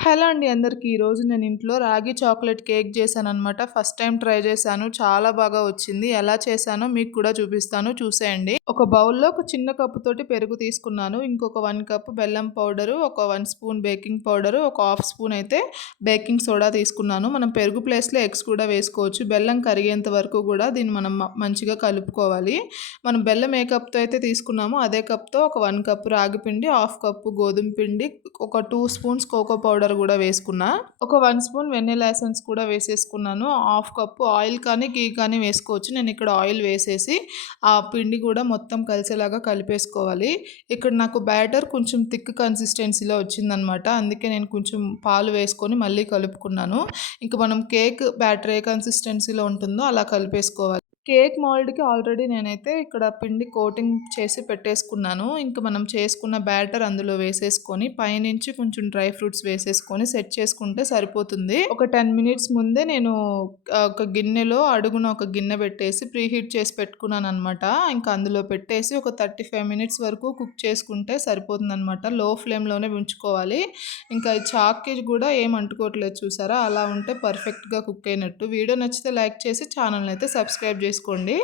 Hello అండి అందరికి. ఈరోజు నేను ఇంట్లో రాగి చాక్లెట్ కేక్ చేశాననమాట. ఫస్ట్ టైమ్ ట్రై చేశాను. చాలా బాగా వచ్చింది. ఎలా చేశానో మీకు కూడా చూపిస్తాను, చూసేయండి. ఒక బౌల్‌లో ఒక చిన్న కప్పుతోటి పెరుగు తీసుకున్నాను. ఇంకొక 1 కప్ బెల్లం పౌడరు, ఒక 1 స్పూన్ బేకింగ్ పౌడరు, ఒక హాఫ్ స్పూన్ అయితే బేకింగ్ సోడా తీసుకున్నాను. మనం పెరుగు ప్లేస్‌లో ఎగ్స్ కూడా వేసుకోవచ్చు. బెల్లం కరిగేంత వరకు కూడా దీన్ని మనం మంచిగా కలుపుకోవాలి. మనం బెల్లం ఏ కప్‌తో అయితే తీసుకున్నామో అదే కప్‌తో ఒక 1 కప్ రాగి పిండి, హాఫ్ కప్పు గోధుమ పిండి, ఒక 2 స్పూన్స్ కోకో పౌడర్ కూడా వేసుకున్నా. ఒక 1 స్పూన్ వెనిల్లా ఎసెన్స్ కూడా వేసేసుకున్నాను. హాఫ్ కప్పు ఆయిల్ కానీ, ఘీ కానీ వేసుకోవచ్చు. నేను ఇక్కడ ఆయిల్ వేసేసి ఆ పిండి కూడా మొత్తం కలిసేలాగా కలిపేసుకోవాలి. ఇక్కడ నాకు బ్యాటర్ కొంచెం థిక్ కన్సిస్టెన్సీలో వచ్చిందనమాట. అందుకే నేను కొంచెం పాలు వేసుకొని మళ్ళీ కలుపుకున్నాను. ఇంక మనం కేక్ బ్యాటర్ ఏ కన్సిస్టెన్సీలో ఉంటుందో అలా కలిపేసుకోవాలి. కేక్ మౌల్డ్‌కి ఆల్రెడీ నేనైతే ఇక్కడ పిండి కోటింగ్ చేసి పెట్టేసుకున్నాను. ఇంక మనం చేసుకున్న బ్యాటర్ అందులో వేసేసుకొని పైనుంచి కొంచెం డ్రై ఫ్రూట్స్ వేసేసుకొని సెట్ చేసుకుంటే సరిపోతుంది. ఒక 10 మినిట్స్ ముందే నేను ఒక గిన్నెలో అడుగున ఒక గిన్నె పెట్టేసి ప్రీహీట్ చేసి పెట్టుకున్నాననమాట. ఇంకా అందులో పెట్టేసి ఒక 35 మినిట్స్ వరకు కుక్ చేసుకుంటే సరిపోతుందనమాట. లో ఫ్లేమ్‌లోనే ఉంచుకోవాలి. ఇంకా చాక్‌కి కూడా ఏం అంటుకోవట్లేదు చూసారా? అలా ఉంటే పర్ఫెక్ట్‌గా కుక్ అయినట్టు. వీడియో నచ్చితే లైక్ చేసి ఛానల్‌ని అయితే సబ్స్క్రైబ్ చేసుకోండి.